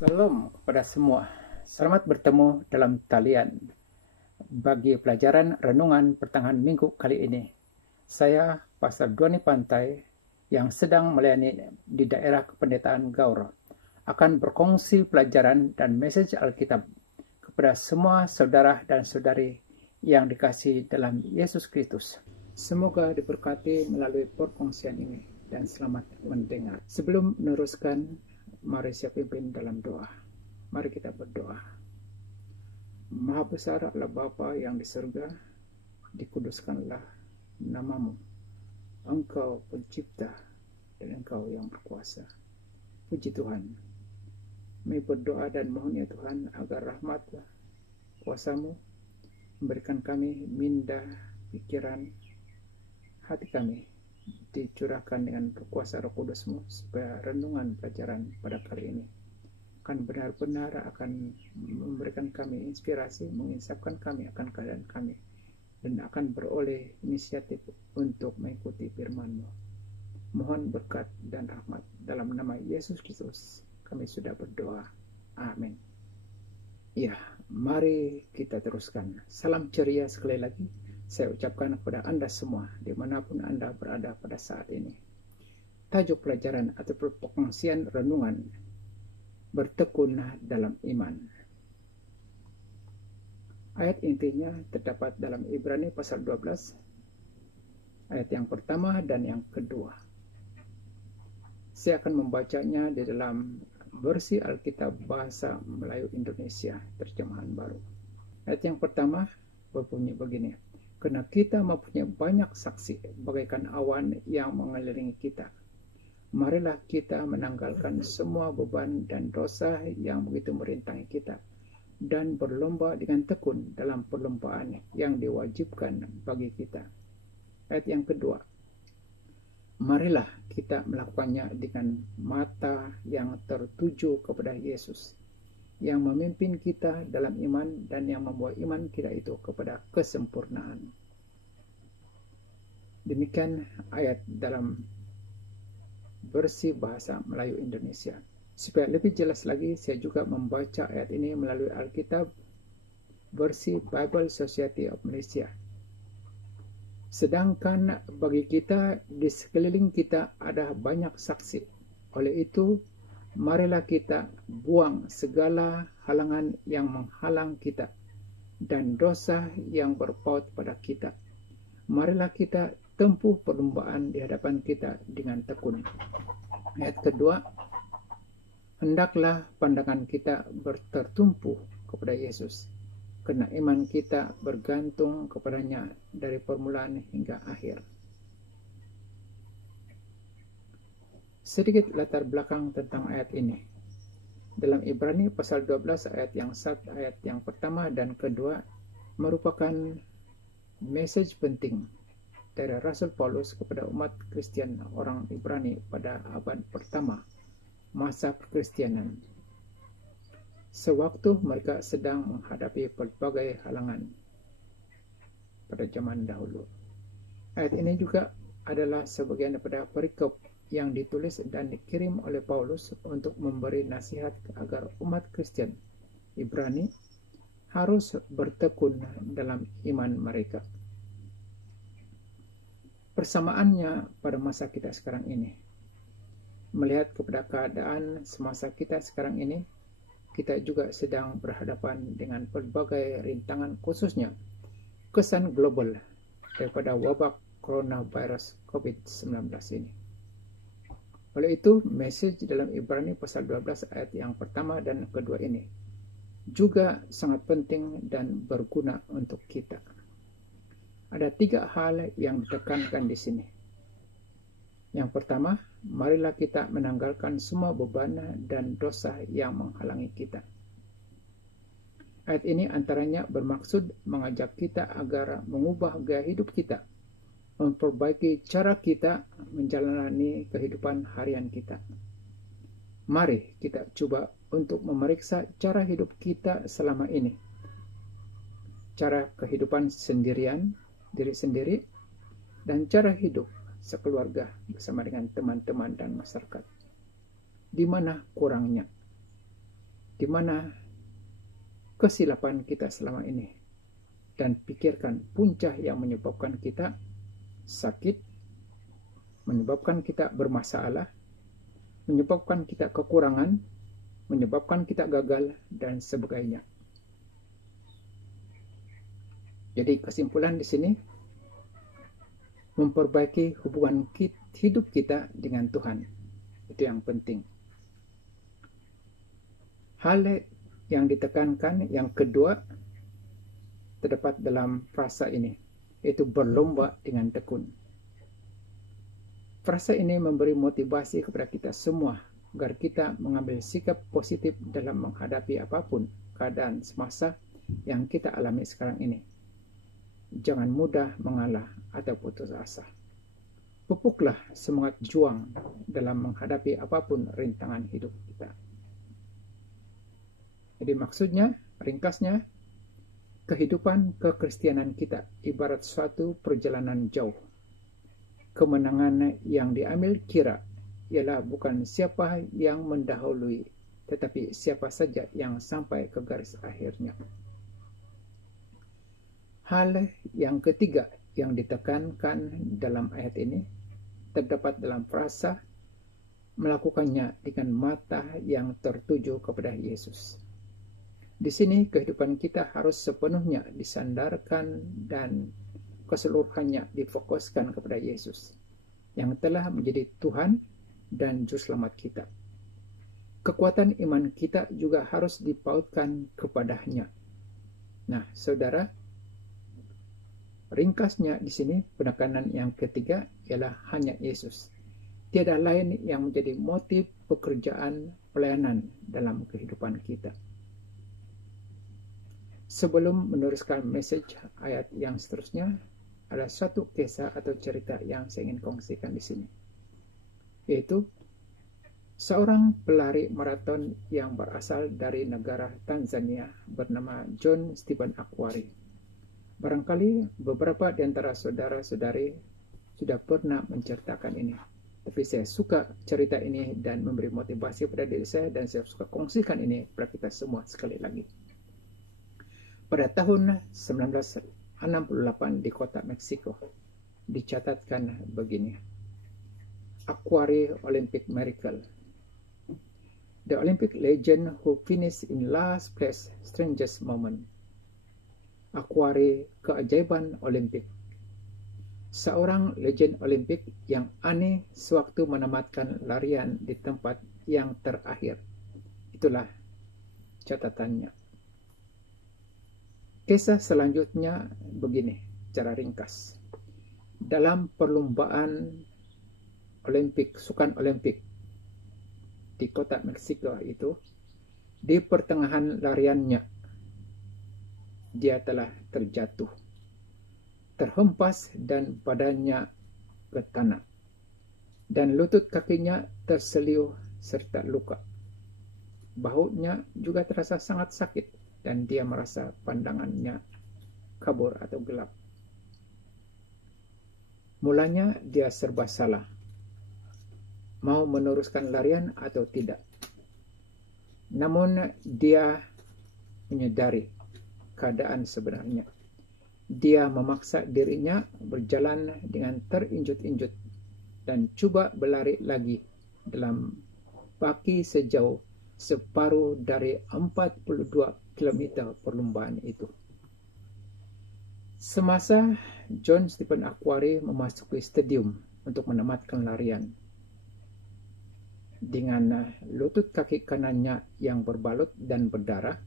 Salam kepada semua. Selamat bertemu dalam talian bagi pelajaran renungan pertengahan minggu kali ini. Saya Pastor Doni Pantai yang sedang melayani di daerah kependetaan Gaur akan berkongsi pelajaran dan message Alkitab kepada semua saudara dan saudari yang dikasihi dalam Yesus Kristus. Semoga diberkati melalui perkongsian ini dan selamat mendengar. Sebelum meneruskan, mari saya pimpin dalam doa. Mari kita berdoa. Maha besar Allah Bapa yang di surga, dikuduskanlah namamu. Engkau pencipta dan Engkau yang berkuasa. Puji Tuhan. Kami berdoa dan mohon ya Tuhan agar rahmat kuasa-Mu memberikan kami minda, pikiran, hati kami dicurahkan dengan kuasa Roh Kudus-Mu supaya renungan pelajaran pada kali ini akan benar-benar akan memberikan kami inspirasi, menginsapkan kami akan keadaan kami, dan akan beroleh inisiatif untuk mengikuti firman-Mu. Mohon berkat dan rahmat dalam nama Yesus Kristus kami sudah berdoa. Amin. Ya, mari kita teruskan. Salam ceria sekali lagi saya ucapkan kepada Anda semua dimanapun Anda berada pada saat ini. Tajuk pelajaran atau perkongsian renungan, bertekun dalam iman. Ayat intinya terdapat dalam Ibrani pasal 12, ayat yang pertama dan yang kedua. Saya akan membacanya di dalam versi Alkitab bahasa Melayu Indonesia, terjemahan baru. Ayat yang pertama berbunyi begini. Karena kita mempunyai banyak saksi bagaikan awan yang mengelilingi kita, marilah kita menanggalkan semua beban dan dosa yang begitu merintangi kita, dan berlomba dengan tekun dalam perlombaan yang diwajibkan bagi kita. Ayat yang kedua, marilah kita melakukannya dengan mata yang tertuju kepada Yesus, yang memimpin kita dalam iman dan yang membawa iman kita itu kepada kesempurnaan. Demikian ayat dalam versi bahasa Melayu Indonesia. Supaya lebih jelas lagi, saya juga membaca ayat ini melalui Alkitab versi Bible Society of Malaysia. Sedangkan bagi kita, di sekeliling kita ada banyak saksi. Oleh itu, marilah kita buang segala halangan yang menghalang kita dan dosa yang berpaut pada kita. Marilah kita tempuh perlombaan di hadapan kita dengan tekun. Ayat kedua, hendaklah pandangan kita tertumpu kepada Yesus, karena iman kita bergantung kepadanya dari permulaan hingga akhir. Sedikit latar belakang tentang ayat ini. Dalam Ibrani pasal 12 ayat yang pertama dan kedua merupakan message penting dari Rasul Paulus kepada umat Kristen orang Ibrani pada abad pertama masa Kekristenan, sewaktu mereka sedang menghadapi berbagai halangan pada zaman dahulu. Ayat ini juga adalah sebagian daripada perikop yang ditulis dan dikirim oleh Paulus untuk memberi nasihat agar umat Kristen Ibrani harus bertekun dalam iman mereka. Persamaannya pada masa kita sekarang ini, melihat kepada keadaan semasa kita sekarang ini, kita juga sedang berhadapan dengan berbagai rintangan, khususnya kesan global daripada wabak coronavirus COVID-19 ini. Oleh itu, message dalam Ibrani pasal 12 ayat yang pertama dan kedua ini juga sangat penting dan berguna untuk kita. Ada 3 hal yang ditekankan di sini. Yang pertama, marilah kita menanggalkan semua beban dan dosa yang menghalangi kita. Ayat ini antaranya bermaksud mengajak kita agar mengubah gaya hidup kita, memperbaiki cara kita menjalani kehidupan harian kita. Mari kita coba untuk memeriksa cara hidup kita selama ini. Cara kehidupan sendirian, diri sendiri, dan cara hidup sekeluarga bersama dengan teman-teman dan masyarakat. Di mana kurangnya? di mana kesilapan kita selama ini, dan pikirkan punca yang menyebabkan kita sakit, menyebabkan kita bermasalah, menyebabkan kita kekurangan, menyebabkan kita gagal, dan sebagainya. Jadi kesimpulan di sini, memperbaiki hubungan hidup kita dengan Tuhan. Itu yang penting. Hal yang ditekankan yang kedua terdapat dalam frasa ini, yaitu berlomba dengan tekun. Frasa ini memberi motivasi kepada kita semua agar kita mengambil sikap positif dalam menghadapi apapun keadaan semasa yang kita alami sekarang ini. Jangan mudah mengalah atau putus asa. Pupuklah semangat juang dalam menghadapi apapun rintangan hidup kita. Jadi maksudnya, ringkasnya, kehidupan kekristenan kita ibarat suatu perjalanan jauh. Kemenangan yang diambil kira ialah bukan siapa yang mendahului, tetapi siapa saja yang sampai ke garis akhirnya. Hal yang ketiga yang ditekankan dalam ayat ini terdapat dalam frasa melakukannya dengan mata yang tertuju kepada Yesus. Di sini kehidupan kita harus sepenuhnya disandarkan dan keseluruhannya difokuskan kepada Yesus yang telah menjadi Tuhan dan Juru Selamat kita. Kekuatan iman kita juga harus dipautkan kepadanya. Nah, saudara, ringkasnya di sini penekanan yang ketiga ialah hanya Yesus. Tiada lain yang menjadi motif pekerjaan pelayanan dalam kehidupan kita. Sebelum meneruskan message ayat yang seterusnya, ada satu kisah atau cerita yang saya ingin kongsikan di sini, yaitu seorang pelari maraton yang berasal dari negara Tanzania bernama John Stephen Akhwari. Barangkali beberapa di antara saudara-saudari sudah pernah menceritakan ini. Tapi saya suka cerita ini dan memberi motivasi pada diri saya, dan saya suka kongsikan ini kepada kita semua sekali lagi. Pada tahun 1968 di kota Meksiko, dicatatkan begini. Akhwari Olympic Miracle. The Olympic legend who finished in last place, strangest moment. Akhwari keajaiban Olimpik. Seorang legend Olimpik yang aneh sewaktu menamatkan larian di tempat yang terakhir. Itulah catatannya. Kisah selanjutnya begini, secara ringkas. Dalam perlombaan Olimpik, sukan Olimpik di kota Meksiko itu, di pertengahan lariannya, dia telah terjatuh, terhempas dan badannya ke tanah, dan lutut kakinya terseliuh serta luka. Bahunya juga terasa sangat sakit, dan dia merasa pandangannya kabur atau gelap. Mulanya dia serba salah, mau meneruskan larian atau tidak. Namun dia menyadari keadaan sebenarnya. Dia memaksa dirinya berjalan dengan terinjut-injut dan coba berlari lagi dalam kaki sejauh separuh dari 42 km perlombaan itu. Semasa John Stephen Akhwari memasuki stadium untuk menamatkan larian, dengan lutut kaki kanannya yang berbalut dan berdarah,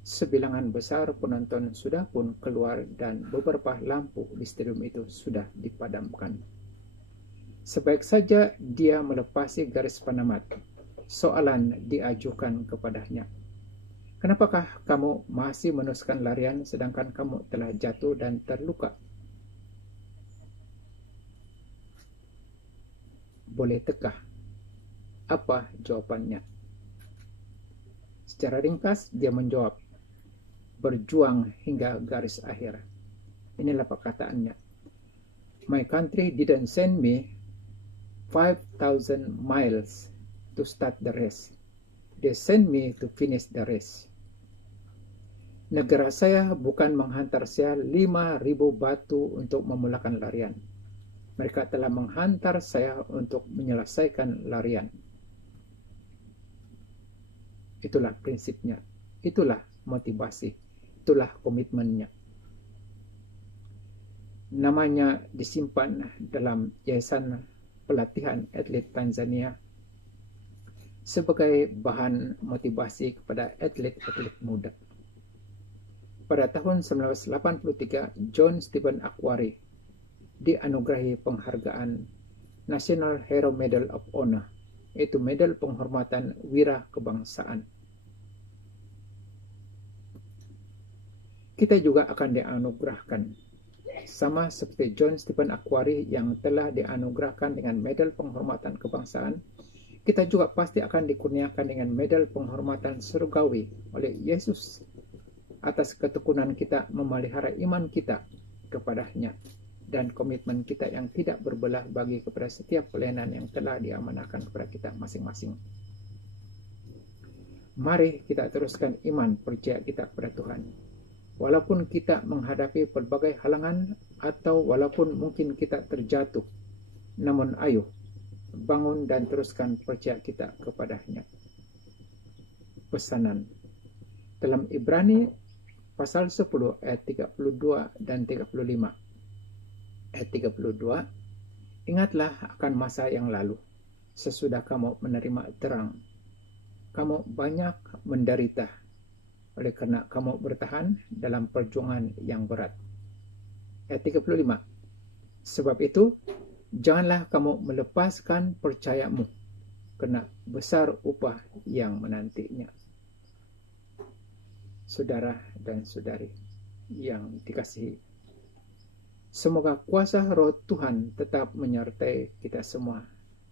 sebilangan besar penonton sudah pun keluar dan beberapa lampu di stadium itu sudah dipadamkan. Sebaik saja dia melepasi garis penamat, soalan diajukan kepadanya. Kenapakah kamu masih meneruskan larian sedangkan kamu telah jatuh dan terluka? Boleh teka apa jawabannya? Secara ringkas dia menjawab, berjuang hingga garis akhir. Inilah perkataannya. My country didn't send me 5,000 miles to start the race. They send me to finish the race. Negara saya bukan menghantar saya 5.000 batu untuk memulakan larian. Mereka telah menghantar saya untuk menyelesaikan larian. Itulah prinsipnya, itulah motivasi, itulah komitmennya. Namanya disimpan dalam Yayasan Pelatihan Atlet Tanzania sebagai bahan motivasi kepada atlet-atlet muda. Pada tahun 1983, John Stephen Akhwari dianugerahi penghargaan National Hero Medal of Honor, yaitu medal penghormatan wira kebangsaan. Kita juga akan dianugerahkan, sama seperti John Stephen Akhwari yang telah dianugerahkan dengan medal penghormatan kebangsaan, kita juga pasti akan dikurniakan dengan medal penghormatan surgawi oleh Yesus atas ketekunan kita memelihara iman kita kepadanya dan komitmen kita yang tidak berbelah bagi kepada setiap pelayanan yang telah diamanahkan kepada kita masing-masing. Mari kita teruskan iman percaya kita kepada Tuhan. Walaupun kita menghadapi pelbagai halangan atau walaupun mungkin kita terjatuh, namun ayo bangun dan teruskan percaya kita kepadanya. Pesanan dalam Ibrani pasal 10 ayat 32 dan 35. Ayat 32, ingatlah akan masa yang lalu, sesudah kamu menerima terang. Kamu banyak menderita, oleh karena kamu bertahan dalam perjuangan yang berat. Ayat 35, sebab itu, janganlah kamu melepaskan percayamu, karena besar upah yang menantinya. Saudara dan saudari yang dikasihi, semoga kuasa roh Tuhan tetap menyertai kita semua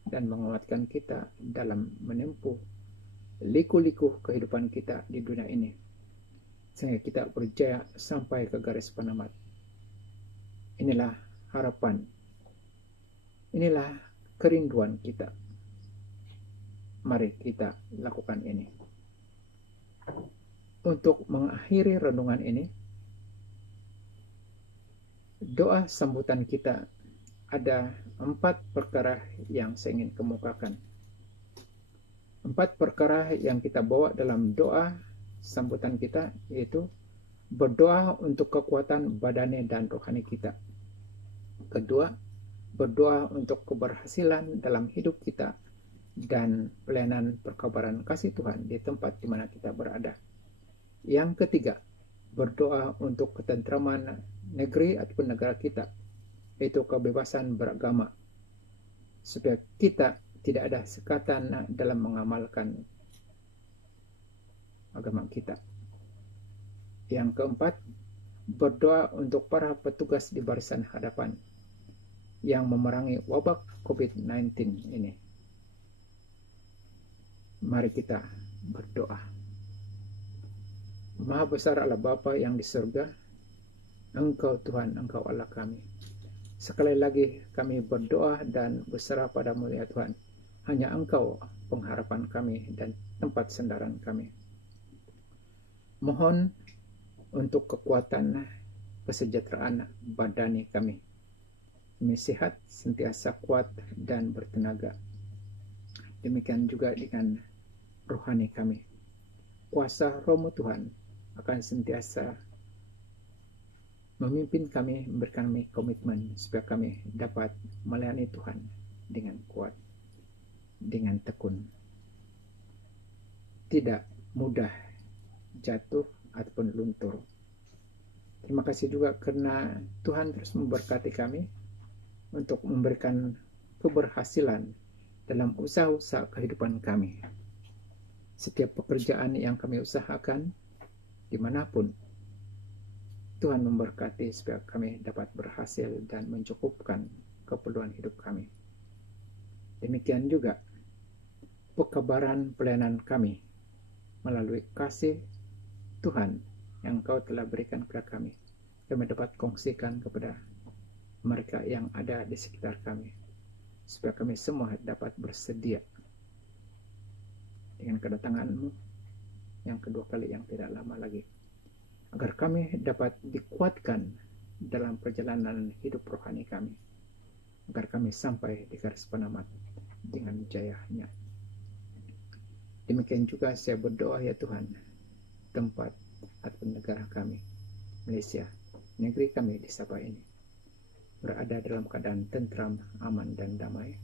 dan menguatkan kita dalam menempuh liku-liku kehidupan kita di dunia ini, sehingga kita berjaya sampai ke garis penamat. Inilah harapan, inilah kerinduan kita. Mari kita lakukan ini. Untuk mengakhiri renungan ini, doa sambutan kita ada 4 perkara yang saya ingin kemukakan. 4 perkara yang kita bawa dalam doa sambutan kita, yaitu berdoa untuk kekuatan badani dan rohani kita. Kedua, berdoa untuk keberhasilan dalam hidup kita dan pelayanan perkabaran kasih Tuhan di tempat di mana kita berada. Yang ketiga, berdoa untuk ketentraman negeri ataupun negara kita, yaitu kebebasan beragama, supaya kita tidak ada sekatan dalam mengamalkan agama kita. Yang keempat, berdoa untuk para petugas di barisan hadapan yang memerangi wabak COVID-19 ini. Mari kita berdoa. Maha besar Allah Bapa yang di surga, Engkau Tuhan, Engkau Allah kami. Sekali lagi kami berdoa dan berserah padamu ya Tuhan. Hanya Engkau pengharapan kami dan tempat sandaran kami. Mohon untuk kekuatan kesejahteraan badani kami. Kami sehat, sentiasa kuat dan bertenaga. Demikian juga dengan rohani kami. Kuasa Roh-Mu Tuhan akan sentiasa memimpin kami, memberikan kami komitmen supaya kami dapat melayani Tuhan dengan kuat, dengan tekun. Tidak mudah jatuh ataupun luntur. Terima kasih juga karena Tuhan terus memberkati kami untuk memberikan keberhasilan dalam usaha-usaha kehidupan kami. Setiap pekerjaan yang kami usahakan, dimanapun, Tuhan memberkati supaya kami dapat berhasil dan mencukupkan keperluan hidup kami. Demikian juga pekabaran pelayanan kami melalui kasih Tuhan yang Engkau telah berikan kepada kami. Kami dapat kongsikan kepada mereka yang ada di sekitar kami, supaya kami semua dapat bersedia. dengan kedatangan-Mu yang kedua kali yang tidak lama lagi, agar kami dapat dikuatkan dalam perjalanan hidup rohani kami, agar kami sampai di garis penamat dengan jayanya. Demikian juga saya berdoa ya Tuhan, tempat atau negara kami, Malaysia, negeri kami di Sabah ini, berada dalam keadaan tentram, aman, dan damai.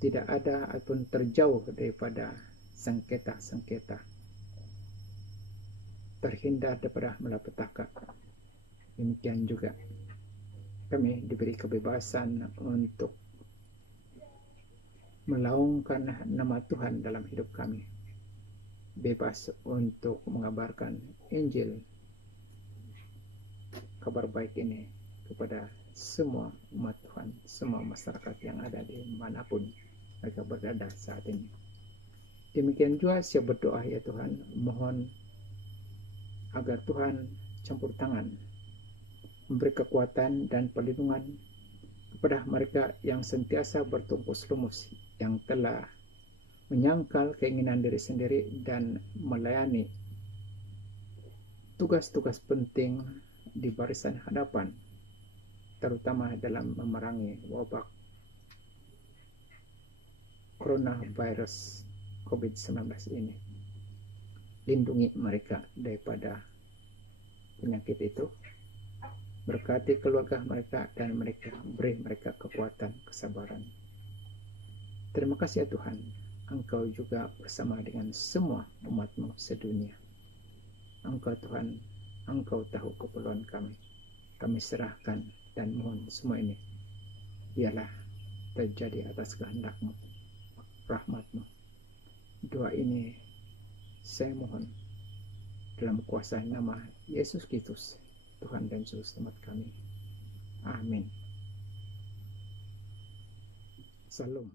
Tidak ada ataupun terjauh daripada sengketa-sengketa, terhindar daripada malapetaka. Demikian juga kami diberi kebebasan untuk melaungkan nama Tuhan dalam hidup kami, bebas untuk mengabarkan Injil, kabar baik ini kepada semua umat Tuhan, semua masyarakat yang ada di manapun mereka berada saat ini. Demikian juga saya berdoa ya Tuhan, mohon agar Tuhan campur tangan, memberi kekuatan dan perlindungan kepada mereka yang sentiasa bertumpus lumus, yang telah menyangkal keinginan diri sendiri dan melayani tugas-tugas penting di barisan hadapan, terutama dalam memerangi wabak coronavirus COVID-19 ini. Lindungi mereka daripada penyakit itu, berkati keluarga mereka, dan mereka beri mereka kekuatan, kesabaran. Terima kasih ya Tuhan, Engkau juga bersama dengan semua umat-Mu sedunia. Engkau Tuhan, Engkau tahu keperluan kami. Kami serahkan dan mohon semua ini biarlah terjadi atas kehendak-Mu, rahmat-Mu. Doa ini saya mohon dalam kuasa nama Yesus Kristus, Tuhan dan Juru Selamat kami. Amin. Salam.